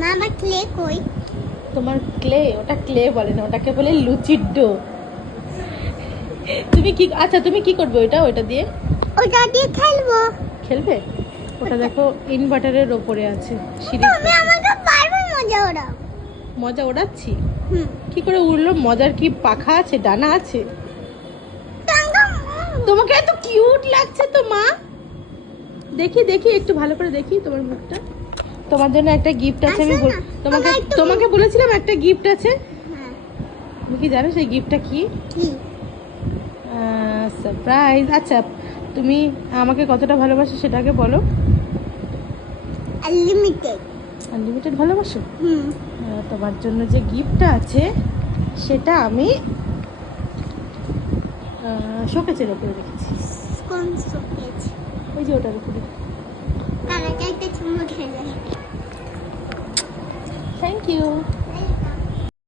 না আমার ক্লে কই? তোমার ক্লে ওটা ক্লে বলে না ওটাকে বলে লুচির ডো তুমি কি আচ্ছা তুমি কি করবে ওইটা ওইটা দিয়ে? ওটা দিয়ে খেলব। খেলবে? ওটা দেখো ইনভার্টারের ওপরে আছে সিঁড়ি। তুমি আমাকে পারবে মজা ওরা মজা ওড়াচ্ছি? হুম। কি করে উড়লো? মজার কি পাখা আছে ডানা আছে? তোমাকে এত কিউট লাগছে তো মা। দেখি দেখি একটু ভালো করে দেখি তোমার মুখটা। তোমার জন্য একটা গিফট আছে আমি তোমাকে তোমাকে বলেছিলাম একটা গিফট আছে। হ্যাঁ। তুমি কি জানো সেই গিফটটা কি? সারপ্রাইজ আচ্ছা তুমি আমাকে কতটা ভালোবাসো সেটাকে বলো। আনলিমিটেড আনলিমিটেড ভালোবাসো? হুম। তোমার জন্য যে গিফটটা আছে সেটা আমি শোকেচের ওপরে রেখেছি। কোন শোকেজ ওই যে ওটার উপরে। একটা চুমো খেলে। Thank you.